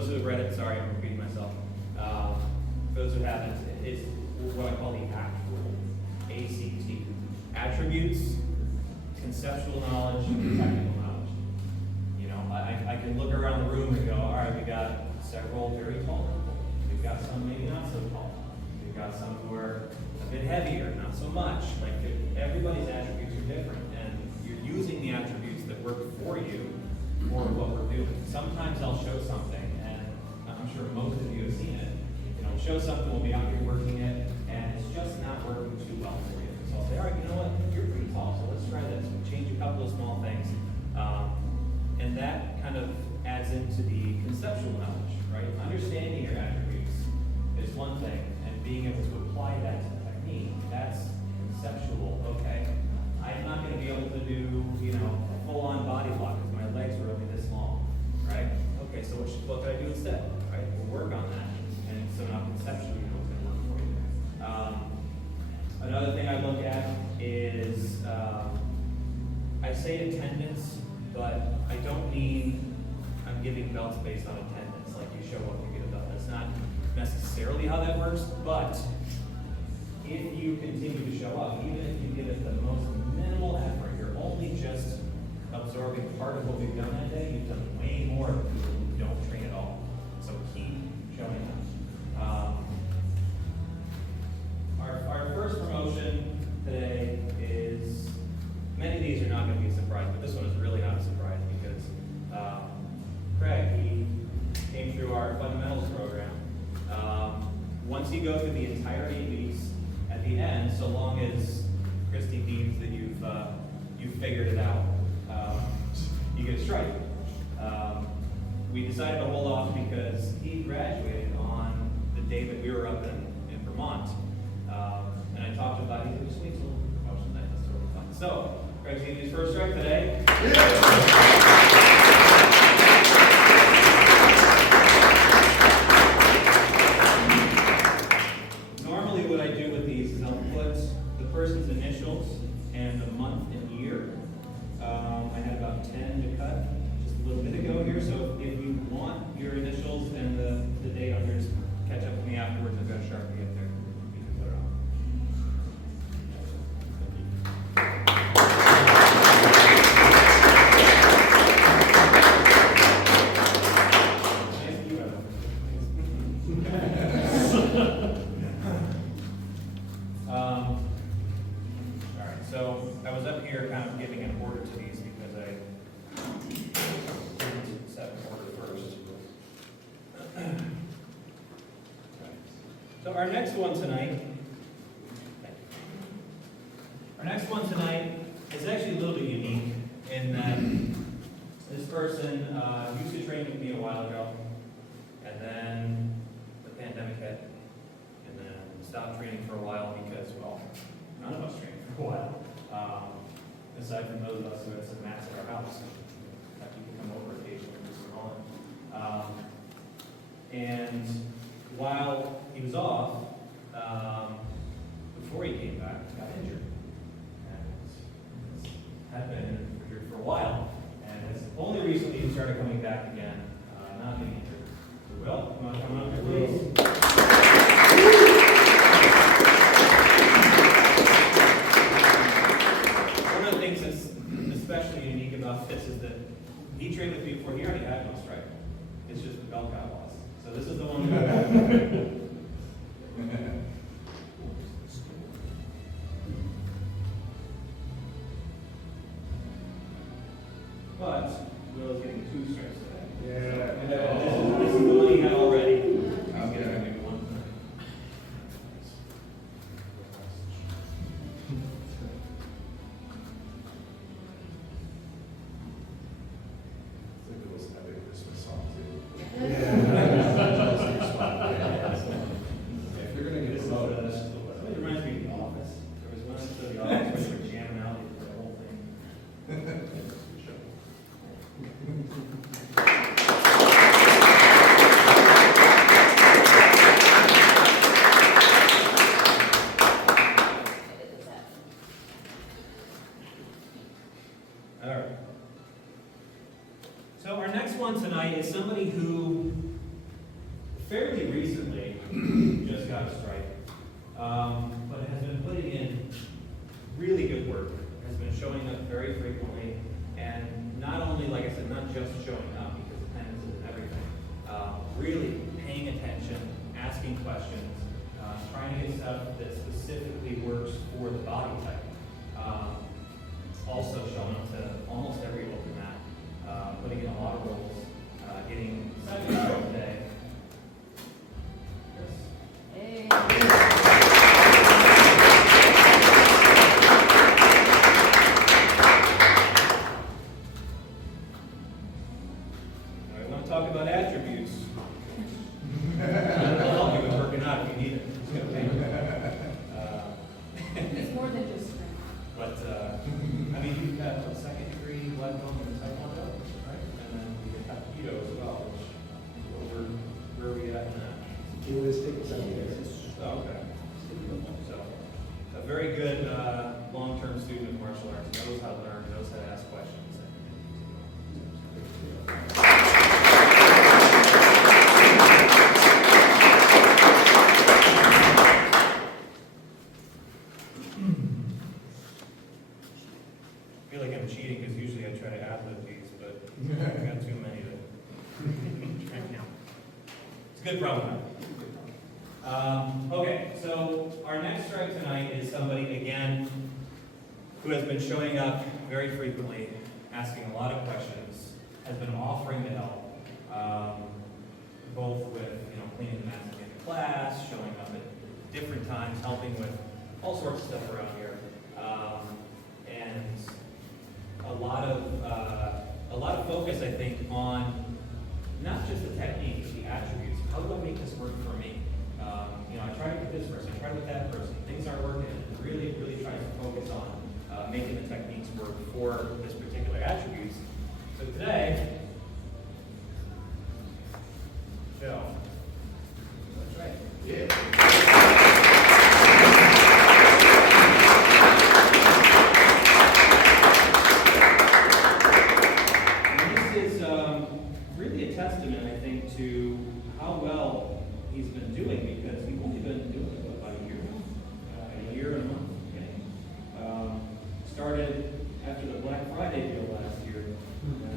those who have read it, sorry, I'm repeating myself. For those who haven't, it's what I call the ACT rule. ACT. Attributes, conceptual knowledge, and technical knowledge. You know, I can look around the room and go, all right, we got several very tall people. We've got some maybe not so tall. We've got some who are a bit heavier, not so much. Like everybody's attributes are different, and you're using the attributes that work for you for what we're doing. Sometimes I'll show something, and I'm sure most of you have seen it. You know, show something, we'll be out here working it, and it's just not working too well for you. So I'll say, all right, you know what, you're pretty tall, so let's try this. We'll change a couple of small things. And that kind of adds into the conceptual knowledge, right? Understanding your attributes is one thing, and being able to apply that to the technique, that's conceptual. Okay, I'm not going to be able to do, you know, a full-on body block because my legs are only this long, right? Okay, so what can I do instead, right? We'll work on that, and so now conceptually, you know what's going to work for you. Another thing I look at is, I say attendance, but I don't mean I'm giving belts based on attendance, like you show up, you get a belt. That's not necessarily how that works, but if you continue to show up, even if you give it the most minimal effort, you're only just absorbing part of what we've done that day. You've done way more than people who don't train at all. So keep showing up. Our first promotion today is, many of these are not going to be a surprise, but this one is really not a surprise because Craig, he came through our fundamentals program. Once you go through the entire 8 weeks, at the end, so long as Christy deems that you've figured it out, you get a stripe. We decided to hold off because he graduated on the day that we were up in Vermont. And I talked about it, just wait till the promotion night, that's totally fun. So, Greg's getting his first strike today. Normally what I do with these is I'll put the person's initials and the month and year. I had about 10 to cut just a little bit ago here, so if you want your initials and the date on yours, catch up with me afterwards. I've got a Sharpie up there. You can put it on. Alright, so I was up here kind of giving an order to these because I didn't set an order first. So our next one tonight is actually a little bit unique in that this person used to train with me a while ago, and then the pandemic hit, and then stopped training for a while because, well, none of us trained for a while. Aside from those of us who had some mats at our house, have people come over occasionally just for fun. And while he was off, before he came back, he got injured. And had been injured for a while. And it's only recently he started coming back again, not getting injured. So, Will, come on up here, please. One of the things that's especially unique about this is that he trained with me before he already had no stripe. It's just the belt got lost. So this is the one who but Will's getting 2 stripes today. Yeah. This is the one he had already. He's getting maybe 1. I think it was another Christmas song too. If you're gonna get This promoted, it reminds me of The Office. There was one episode of The Office where they were jamming out for the whole thing. All right. So our next one tonight is somebody who fairly recently just got a stripe, but has been putting in really good work, has been showing up very frequently, and not only, like I said, not just showing up because attendance isn't everything, really paying attention, asking questions, trying to get stuff that specifically works for the body type. Also showing up to almost every open mat, putting in a lot of rolls, getting second roll today. Hey. I want to talk about attributes. I'll help you with working out if you need it. It's more than just strength. But, I mean, you've got a second degree black belt in Taekwondo, right? And then you got Aikido as well, which, where are we at in that? Oh, okay. So, a very good, long-term student of martial arts, knows how to learn, knows how to ask questions. I feel like I'm cheating because usually I try to ad-lib these, but I've got too many to track now. It's a good problem. Okay, so our next strike tonight is somebody, again, who has been showing up very frequently, asking a lot of questions, has been offering to help, both with, cleaning the mats at the end of class, showing up at different times, helping with all sorts of stuff around here. And a lot of focus, I think, on not just the technique, but the attributes. How do I make this work for me? I tried it with this person, I tried it with that person. Things aren't working. And really trying to focus on making the techniques work for this particular attributes. So today, Joe. That's right. Yeah. Really a testament, I think, to how well he's been doing, because he's only been doing it about a year and a month. Okay? Started after the Black Friday deal last year.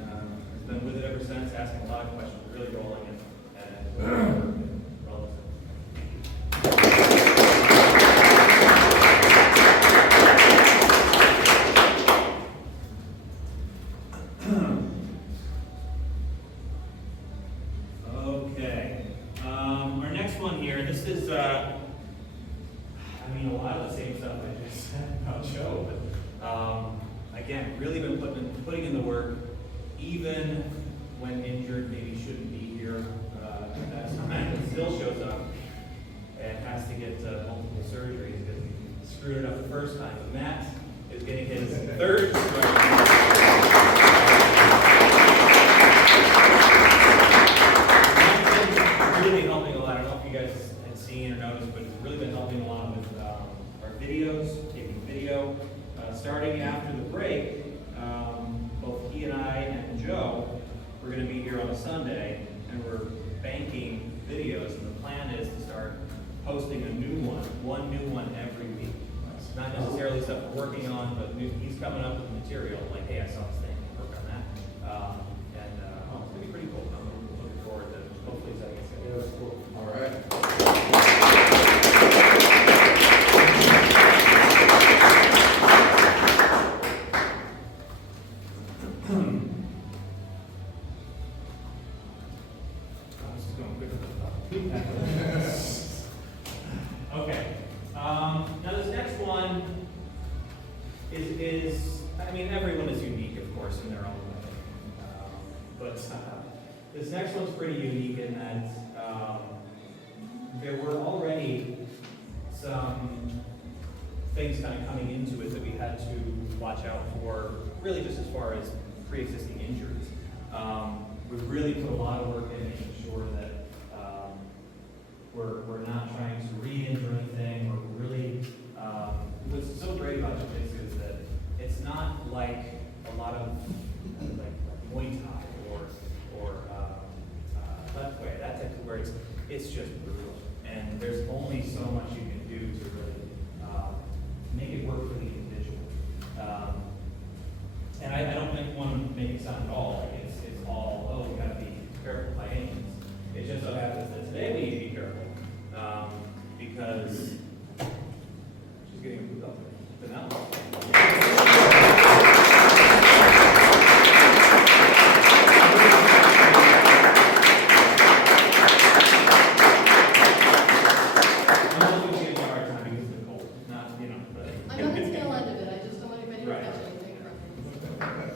Has been with it ever since, asking a lot of questions, really rolling it, and okay. Our next one here, this is, a lot of the same stuff I just said about Joe, but again, really been putting in the work, even when injured, maybe shouldn't be here at that time, but still shows up and has to get multiple surgeries because he screwed it up the first time. But Matt is getting his third strike. Really helping a lot. I don't know if you guys had seen or noticed, but it's really been helping a lot with our videos, taking video. Starting after the break, both he and I and Joe, we're going to be here on a Sunday, and we're banking videos, and the plan is to start posting a new one new one every week. Not necessarily stuff we're working on, but he's coming up with material, like, hey, I saw this thing, work on that. It's going to be pretty cool. I'm looking forward to hopefully setting it. Yeah, that's cool. All right. This is going quicker than I thought. Okay. Now this next one is everyone is unique, of course, in their own way. But this next one's pretty unique in that there were already some things kind of coming into it that we had to watch out for, really just as far as pre-existing injuries. We've really put a lot of work in making sure that we're not trying to re-injure anything. We're really, what's so great about Jiu-Jitsu is that it's not like a lot of like Muay Thai or left way, that type of where it's make it sound at all like it's all, oh, we gotta be careful by any means. It just so happens that today we need to be careful, because she's getting a blue belt. But now. I'm not gonna give you a hard time because of the cold, not, but. I'm on the tail end of it, I just don't want anybody to Right. catch anything from it.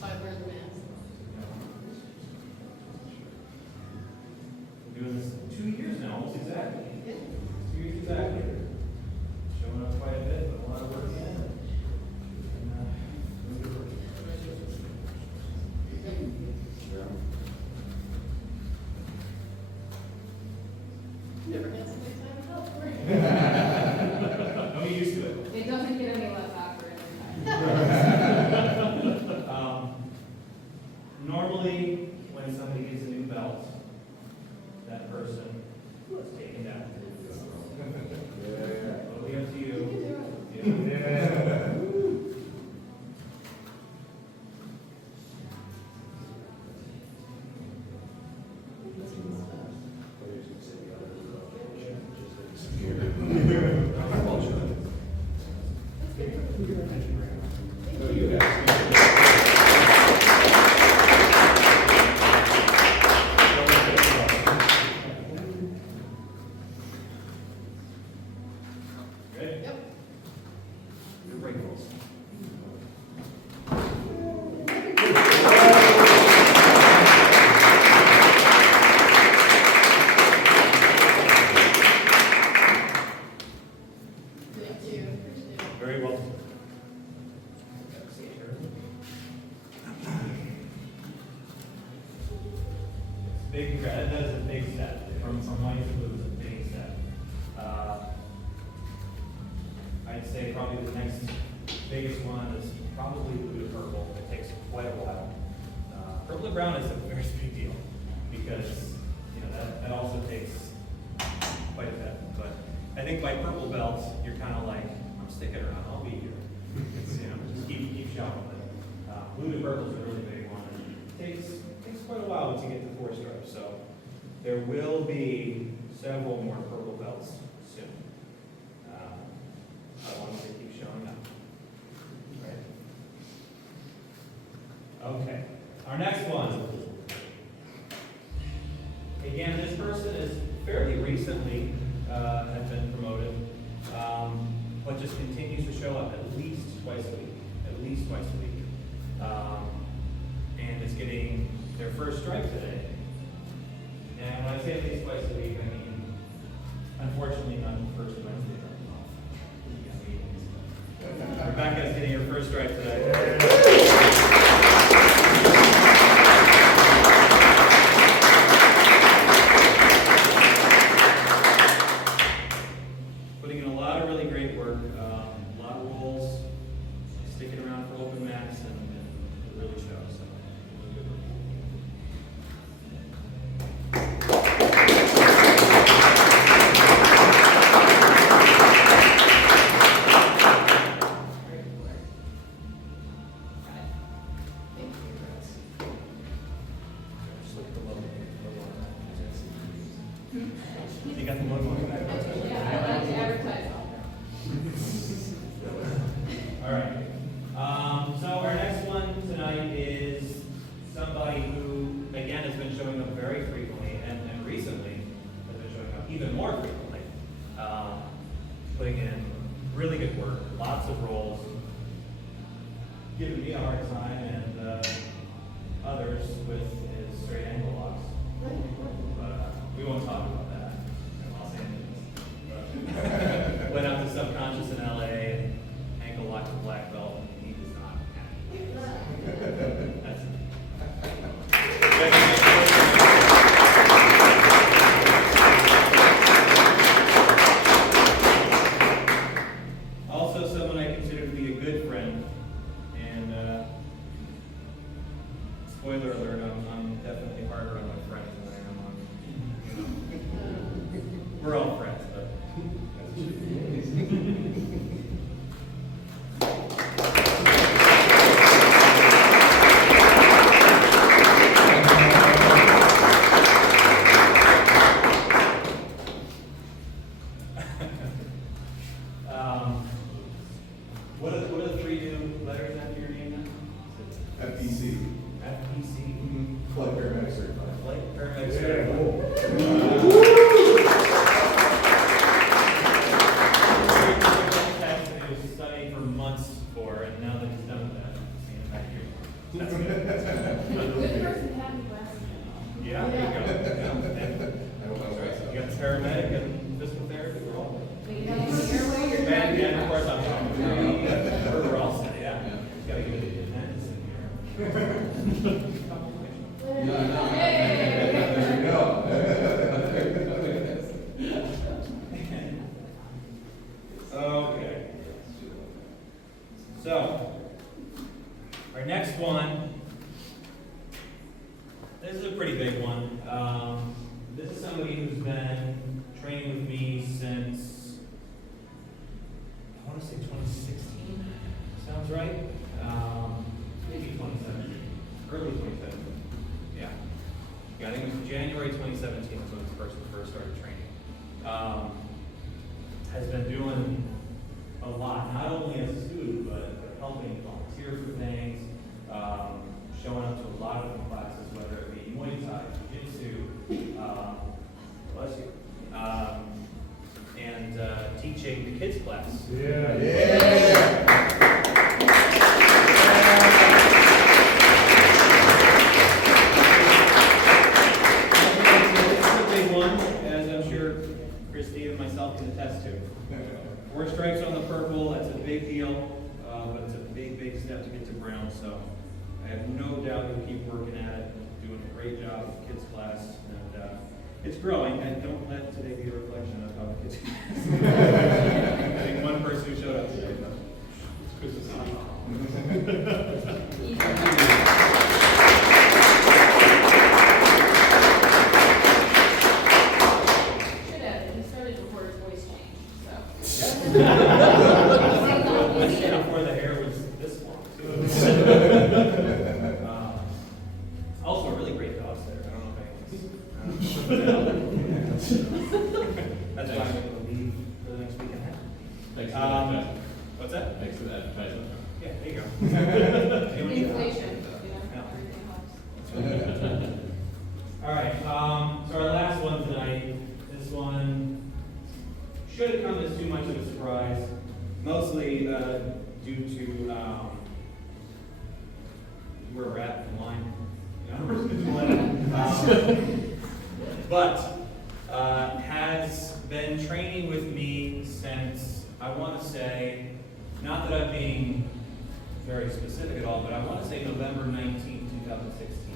By wearing the mask. We're doing this 2 years now, almost exactly. Yeah. 2 years exactly. Showing up quite a bit, but a lot of work in. Never had somebody time to help for you. I'm used to it. It doesn't get any less awkward every time. Normally, when somebody gets a new belt, that person is taken down. Totally up to you. Yeah. Good? Yep. Your break rules. Thank you, appreciate it. Very well. Big, that is a big step. From white to blue is a big step. I'd say probably the next biggest one is probably blue to purple. It takes quite a while. Purple to brown is a very big deal because, that also takes quite a bit. But I think by purple belts, you're kind of like, I'm sticking around, I'll be here. It's, just keep showing. But blue to purple is a really big one. It takes quite a while to get to 4 stripes. So there will be several more purple belts soon. I want them to keep showing up. Right? Okay. Our next one. Again, this person is fairly recently has been promoted, but just continues to show up at least twice a week. At least twice a week. And is getting their first stripe today. And when I say at least twice a week, I mean, unfortunately, not the first Wednesday. Rebecca's getting her first stripe today. Putting in a lot of really great work, a lot of rolls, sticking around for open mats, and it really shows. So, really good work. Just look at the logo on that. You got the logo on the back. Yeah, I like to advertise all All right. So our next one tonight is somebody who, again, has been showing up very frequently, and recently has been showing up even more frequently. Putting in really good work, lots of rolls, giving me a hard time, and others with his straight ankle locks. But we won't talk about that in Los Angeles. But went out to Subconscious in LA and ankle locked a black belt, and he is not happy. That's also someone I consider to be a good friend, and spoiler alert, I'm definitely harder on my friends than I am on, we're all friends, but. FPC, Flight paramedic certified. flight paramedic Yeah, certified. cool. He was studying for months for, and now that he's done with that, see him back here. That's good. That's good. Good person to have in class. Yeah, there you go. I hope I was right. You got paramedic and physical therapy, we're all. When you have the airway, you're. And of course, we're all set, yeah. Just gotta give it the attendance in here. No, no. Hey. There you go. Okay. So, our next one, this is a pretty big one. This is somebody who's been training with me since, I want to say 2016, sounds right? Maybe 2017, early 2017, yeah. Yeah, I think it was January 2017 was when we first started training. Has been doing a lot, not only as a student, but helping volunteer for things, showing up to a lot of different classes, whether it be Muay Thai, Jitsu, bless you, and teaching the kids class. Yeah. It's a big one, as I'm sure Christy and myself can attest to. 4 stripes on the purple, that's a big deal, but it's a big, big step to get to brown, so I have no doubt you'll keep working at it, doing a great job with kids class, and it's growing, and don't let today be a reflection of how the kids class. I think one person who showed up today, but it's good to Should have, he started before his voice changed, so. Before the hair was this long, too. Also, a really great dog sitter. I don't know if anyone's. That's why I'm going to leave for the next week and a half. Thanks for that advertisement. What's that? Thanks for that advertisement. Yeah, there you go. You don't need that. Inflation, Yeah. everything helps. All right, so our last one tonight, this one shouldn't come as too much of a surprise, mostly due to where we're at in line. But has been training with me since, I want to say, not that I'm being very specific at all, but I want to say November 19, 2016.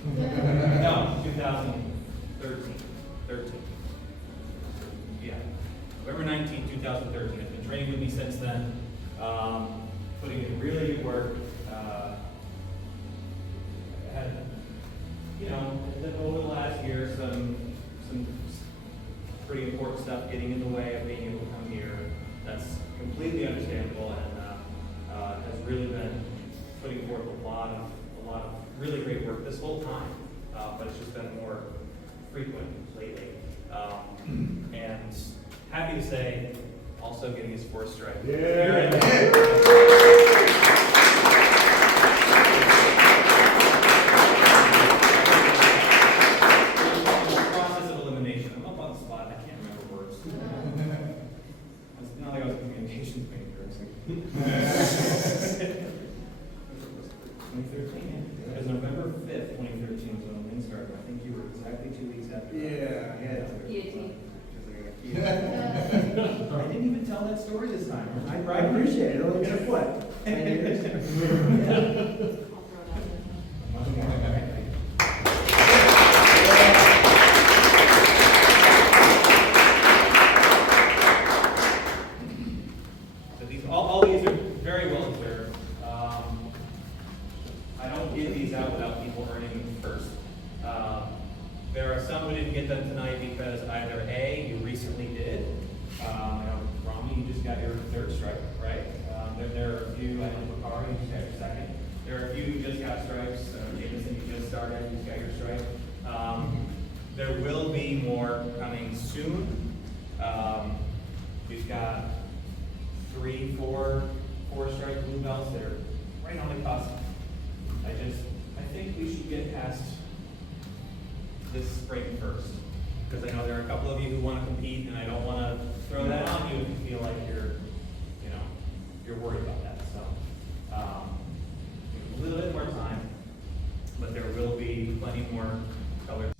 No, 2013. 13. Yeah. November 19, 2013. Has been training with me since then. Putting in really good work. Had, over the last year, some pretty important stuff getting in the way of being able to come here. That's completely understandable, and has really been putting forth a lot of really great work this whole time, but it's just been more frequent lately. And happy to say, also getting his 4th stripe. Process of elimination. I'm up on the spot. I can't remember words. It's not like I was a communications major. 2013. It was November 5th, 2013 was when things started. I think you were exactly 2 weeks after that. Yeah. Guillotine. I didn't even tell that story this time. I appreciate it, only been a foot. 10 years. I'll throw it out there. So these, all these are very well deserved. I don't give these out without people earning them first. There are some who didn't get them tonight because either A, you recently did. Rami, you just got your 3rd stripe, right? There are a few, I know Bakari, you just got your 2nd. There are a few who just got stripes. Jameson, you just started, you just got your stripe. There will be more coming soon. We've got 3, 4 stripe blue belts that are right on the cusp. I think we should get this spring first. Because I know there are a couple of you who want to compete, and I don't want to throw that on you if you feel like you're worried about that. So, a little bit more time, but there will be plenty more colored